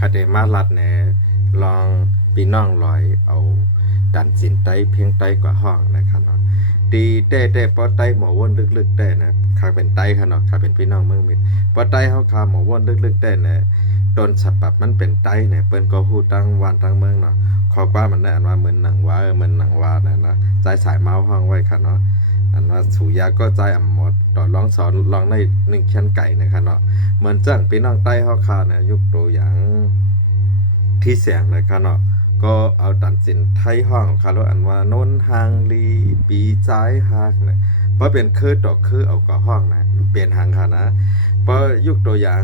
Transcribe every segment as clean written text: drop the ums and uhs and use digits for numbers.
คาเดมาลัดเนี่ยลองปีน้องลอยเอาดันสินไตเพียงไตกว่าห้องนะครับเนาะตีเต้ปอไตหมอวนลึกๆได้นะข้าเป็นไตค่ะเนาะข้าเป็นพี่น้องเมืองมิตรปอไตเฮาคาหมอวนลึกๆได้เนี่ยต้นฉบับมันเป็นไตเนี่ยเปิ้นก็ฮู้ตั้งวันตั้งเมืองเนาะขอว่ามันได้อันว่าเหมือนหนังว่าเหมือนหนังว่านะนะใจสายเมาห้องไว้ค่ะเนาะอันว่าสูยาก็ใจอ่ำหมดต่อลองสอนลองใน1ชั้นไก่นะครับเนาะเหมือนจังพี่น้องไตเฮาคาเนี่ยยกตัวอย่างที่เสียงนะครับเนาะก็เอาตัดสินไทยห้องคาร์อันว่าโน้นหางลีปีจ้ายฮักเนี่ยเพราะเป็นคือดอกคือเอากับห้องนะเปลี่ยนหางค่ะนะเพราะยกตัวอย่าง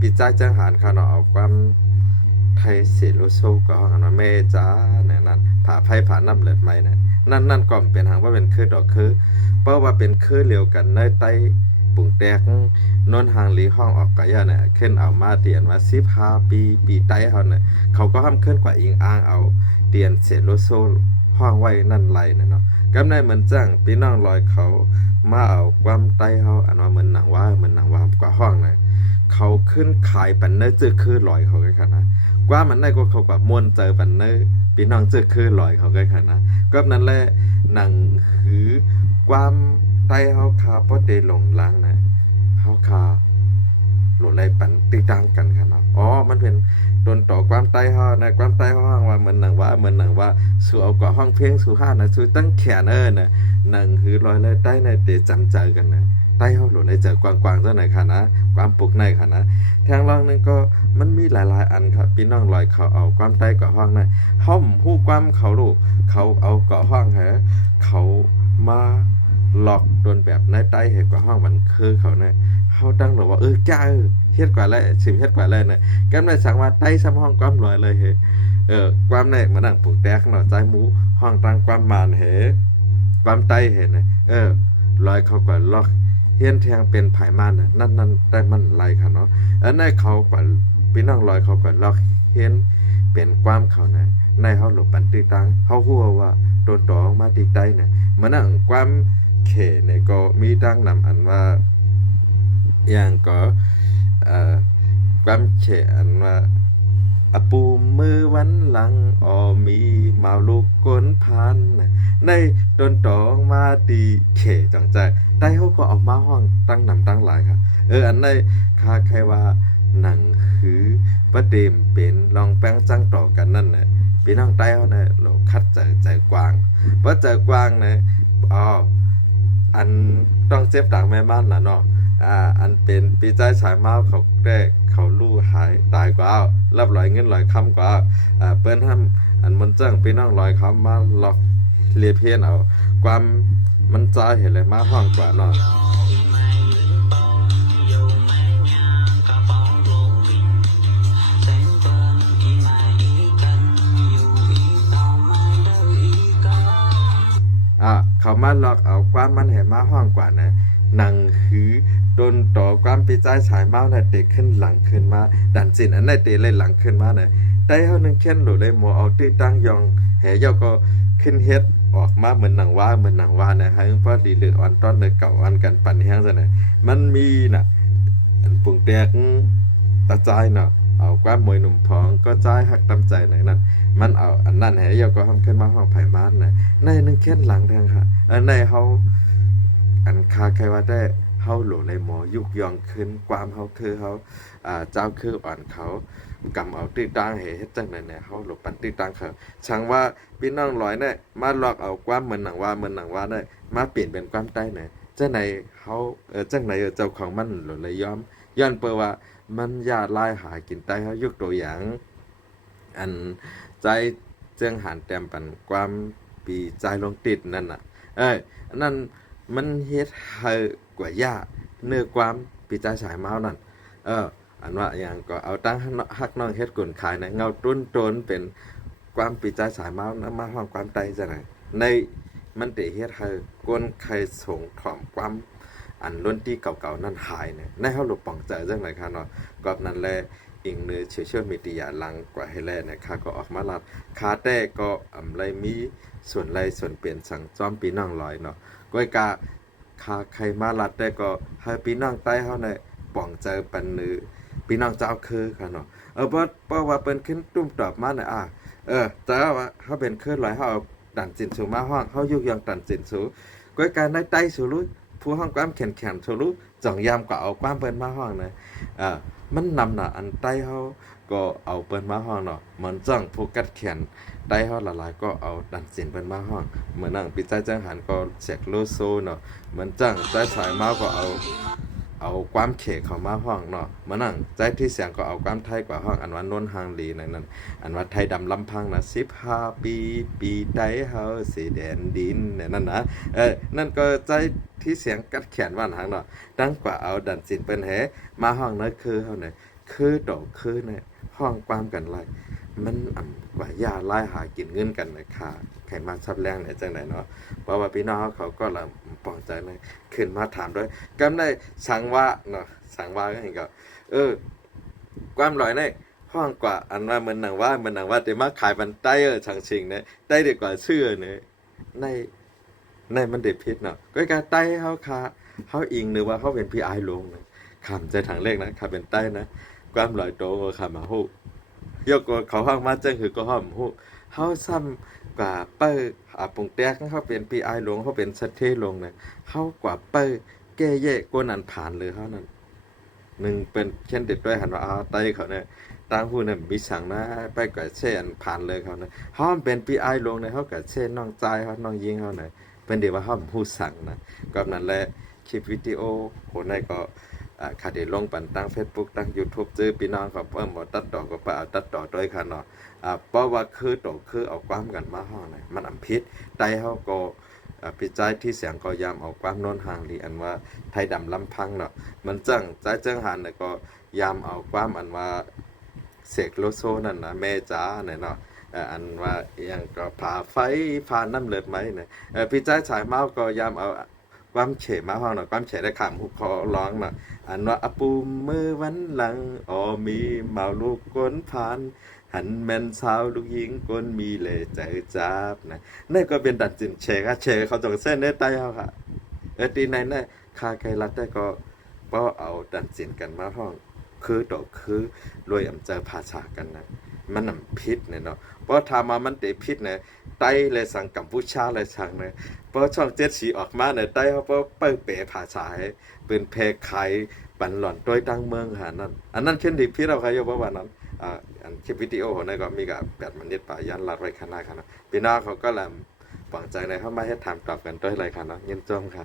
ปีจ้ายจังหารค่ะเนาะเอาความไทยเสโลโซกับห้องนะแม่จ้าเนี่ยนั่นผ่าไพ่ผ่าน้ำเลือดไหมเนี่ยนั่นก็เป็นหางว่าเป็นคือดอกคือเพราะว่าเป็นคือเดียวกันในไตปุ่งแตกนนหางลีห้องออกกะยะเนี่ยขึ้นเอามาเตียนว่า15 ปีไต้เฮาเนี่ยเขาก็ห้ามขึ้นกว่าอิงอ้างเอาเตียนเสโลโซห้องไว้นั่นไหลเนาะกำได้เหมือนจังพี่น้องลอยเขามาเอาความไต้เฮาอันว่าเหมือนหนังว่ากว่าห้องเนี่ยเขาขึ้นขายปันเนื้อจื้อคือลอยเขาก็ค่ะนะกว่ามันได้ก็เขากว่ามวนเจอปันเนื้อพี่น้องจื้อคือลอยเขาก็ค่ะนะก็นั้นแหละหนังหือความไต้เฮาคาบ่ได้หลงหลังนะเฮาคาโหลดไรปันติดตั้งกันครับเนาะมันเป็นต้นต่อความไต้เฮานะความไต้เฮาว่าเหมือนหนังว่าสู่เอาก่อห้องเพลงสู่ห้านะสู่ตั้งแขนนะหนังหือลอยเลยใต้ในเตจำใจกันนะใต้เฮาโหลดได้เจอกว้างๆซะหน่อยค่ะนะความปลูกในค่ะนะทางล่างนึงก็มันมีหลายๆอันครับพี่น้องลอยเขาเอาความใต้ก่อห้องนะเฮาฮู้ความเขาลูกเขาเอาก่อห้องฮะเขามาหลอกโดนแบบในใต้เหตุก่อห้องมันคือเขาเนี่ยเขาตั้งหรอว่าจ้าเฮ็ดกว่าแล้วสิเฮ็ดกว่าแล้วเนี่ยกันได้สั่งว่าใต้ซ้ำห้องความลอยเลยเฮความเนี่ยมานั่งปลูกแตกเนาะใจหมูห้องตั้งความมานเฮความใต้เห็นลอยเขากว่าล็อกเฮียนแทงเป็นไผมันน่ะนั่นได้มันไหลค่ะเนาะอันนั้นเขากว่าพี่น้องลอยเขากว่าล็อกเฮียนเป็นความเขาน่ะในเฮาหลบปันติตังเฮาฮู้ว่าโดนตอมาติใต้เนี่ยมานั่งความเขเนี่ยก็มีดังนำอันว่าอย่างก็ความเขอันว่าอปูมือวันหลังมีมาลูกก้นพันในต้นตองมาตีเขจังใจได้เขาก็ออกมาห้องตั้งนำตั้งหลายค่ะอันในคาใครว่าหนังคือประเด็มเป็นลองแป้งจังต่อกันนั่นน่ะพี่น้องใต้เขาเนี่ยเราคัดใจกว้างเพราะใจกว้างเนี่ยอันต้องเจ็บต่างแม่บ้านน่ะเนาะอันเป็นปีใจสายเมาเขาได้เขาลู่หายตายกว่ารับลอยเงินลอยคำกว่าเปิ้นทำอันมันจังพี่น้องลอยคำมาหลอกเลียเพียนเอาความมันใจเห็นเลยมาห้องกว่าเนาะเขามาหลอกเอาความมันเห็นมาห้องกว่านะหนังหือโดนต่อความปีใจฉายเมาน่ะเตะขึ้นหลังขึ้นมาดันจินอันไหนเตะเลยหลังขึ้นมาเนี่ยได้เฮานึงเข็นโหลเลยหมอเอาติตั้งยองแหยาก็ขึ้นเฮ็ดออกมาเหมือนหนังว่านะฮะเพราะดีเหลืออ่อนต้อนเลยเก่าอันกันปั่นแห้งซะน่ะมันมีน่ะอันปุ่งแตกตาใจเนาะเอาความมวยหนุ่มพองก็ใจหักตำใจไหนนั่นมันเอาอันนั้นแหยาก็ทำขึ้นมาห้องไผมานน่ะในนึงเข็นหลังแทงค่ะในเฮาอันคาใครว่าได้เฮาโหลเลยหมอยุกยองขึ้นความเฮาคือเฮาเจ้าคืออ่อนเขากำเอาติดตั้งเฮ็ดจังได๋เนี่ยเฮาหลบปันติดตั้งเขาช่างว่าพี่น้องลอยเนี่ยมาหลอกเอาความเหมือนหนังว่าได้มาเปลี่ยนเป็นความใต้เนี่ยจังไหนเฮาจังไหนเจ้าของมันโหลเลยย้อนเปิ้ว่ามันยาลายหากินใต้เฮายกตัวอย่างอันใจ เจียงหันแต้มปันความปีใจลงติดนั่นน่ะอันนั้นมันเฮ็ดให้กว่ายาเนื้อความปีใจสายเมานั่นอันว่าอย่างก็เอาตั้งฮักน้องเฮ็ดกุนขายนะเงาตุ้นตนเป็นความปีใจสายเมานะมาห้องความใจจังได๋ในมันได้เฮ็ดให้คนใครส่งถ่อมความอันล้นที่เก่าๆนั่นหายเนี่ยในเฮาหลบป่องใจจังได๋ค่ะเนาะกอบนั้นแลอิงเนื้อโซเชียลมีเดียหลังกว่าให้แลนะคะก็ออกมาลัดคาแต่ก็ไรมีส่วนไรส่วนเปลี่ยนสั่งจอมปีน้องลอยเนาะก้อยกาคาใครมาลัดได้ก็ให้ปีน้องใต้เฮาเนี่ยป่องใจปันนือปีน้องเจ้าคือค่ะเนาะเพราะว่าเปิ้นขึ้นตุ้มตอบมาเนี่ยแต่ว่าเฮาเป็นคือลอยเฮาเอาดันจินสูมาห้องเฮายุกยังดันจินสูก้อยการในใต้สูรู้ผู้ห้องความแข็งๆสูรู้จ่องยามก็เอาความเปิ้นมาห้องนะมันนำน่ะอันใต้เฮาก็เอาเปิ้นมาห้องเนาะเหมือนจังผู้กัดแขนใต้เฮาหลายๆก็เอาดันสินเปิ้นมาห้องเหมือนนั่งปิใจจังหันก็เสกโลโซเนาะเหมือนจังใจสายมาก็เอาความเขเข้ามาห้องเนาะเหมือนนั่งใจที่เสียงก็เอาความไทยกว่าห้องอันว่านนหางลีนั่นอันว่าไทยดำลำพังนะ15ปีใต้เฮาสิแดนดินนั่นนะนั่นก็ใจที่เสียงกัดแขนว่านหางเนาะดังกว่าเอาดันสินเปิ้นแหมาห้องนั้นคือเฮาเนี่ยคือดอกคือเนี่ยห้องความกันไรมันกว่ายาไล่หากินเงินกันนะค่ะใครมาชับแรงเนี่ยจังไหนเนาะเพราะว่าพี่น้องเขาก็ละปองใจเลยขึ้นมาถามด้วยกำได้สั่งว่าเนาะสั่งว่าก็เห็นก็ความลอยในห้องกว่าอันว่ามันหนังว่าแต่มาขายมันใต้ช่างชิงเนี่ยได้ดีกว่าชื่อเนี่ยในมันเด็ดพิษเนาะก็การใต้เขาอิงหรือว่าเขาเป็นพี่ไอลงนะคำใจทางเลขนะคำเป็นใต้นะความลอยโตก็คำมาฮู้ยกเขาห้องมาจังคือก็ห้องฮู้เฮาซ้ำกว่าเปิ้ปงแตกเขาเป็นพี่ไอลงเขาเป็นสัตเทลงนะเฮากว่าเปิ้แก้แย่กวนอันผ่านเลยเฮานั่นหนึ่งเป็นเช่นเด็ดด้วยหันว่าใต้เขาเนี่ยต่างผู้นั้นมีสั่งนะไปกว่าเช่นผ่านเลยเขานะเฮาเป็นพี่ไอลงเนี่ยเฮาก็เช่นน้องใจเฮาน้องยิงเฮาน่ะเป็นเดี๋ยวว่าเฮาฮู้สั่งนะก็นั่นแหละคลิปวิดีโอโหในก็ค่ะได้ลงปันตั้ง Facebook ตั้ง YouTube ซื้อพี่น้องก็หมดตัดต่อก็ไปเอาตัดต่อด้วยค่ะเนาะเพราะว่าคือเอาความกันมาห้องน่ะมันอำพิษไตเฮาก็พิจัยที่เสียงก็ยามเอาความโน้นห่างลีอันว่าไทยดำลำพังเนาะมันจังใจเจิงหันน่ะก็ยามเอาความอันว่าเสกโลโซนั่นน่ะแม่จ๋าเนี่ยเนาะอันว่าอย่างก็ผ่าไฟผ่าน้ำเลือดไหมเนี่ยพิจัยฉายเมาก็ยามเอาความเฉมาห้องเนาะความเฉได้ขามหุบคอร้องเนาะอันว่าอปูมือวันหลังมีเมาลูกก้นผ่านหันแม่นสาวลูกหญิงก้นมีเลยใจจับนะนั่นก็เป็นดันจินเชค่ะเชเขาจงเส้นได้ใต้เฮาค่ะตีในนั่นคาไกรัดได้ก็ป้อเอาดันจินกันมาห้องคือดอกคือรวยอำเจอภาษากันนะมันนำพิษเนี่ยเนาะเพราะทามามันเตพิษเนี่ยไต้เลยสั่งกัมพูชาเลยสั่งเนี่ยเพราะช่องเจ็ดสีออกมาเนี่ยไต้เขาเปิ้เป๋ภาษาให้เป็นเพไขปันหล่อนด้วยตั้งเมืองหานั่นอันนั้นเช่นดิพิษเราใครยกว่านั้นอันคลิปวิดีโอของนั่นก็มีกับ8 มันนิดป่ายันลัดไว้ข้างหน้าค่ะนะพี่น้องเขาก็แหลมฝังใจเลยเข้ามาให้ถามตอบกันด้วยอะไรค่ะเนาะยินจมค่ะ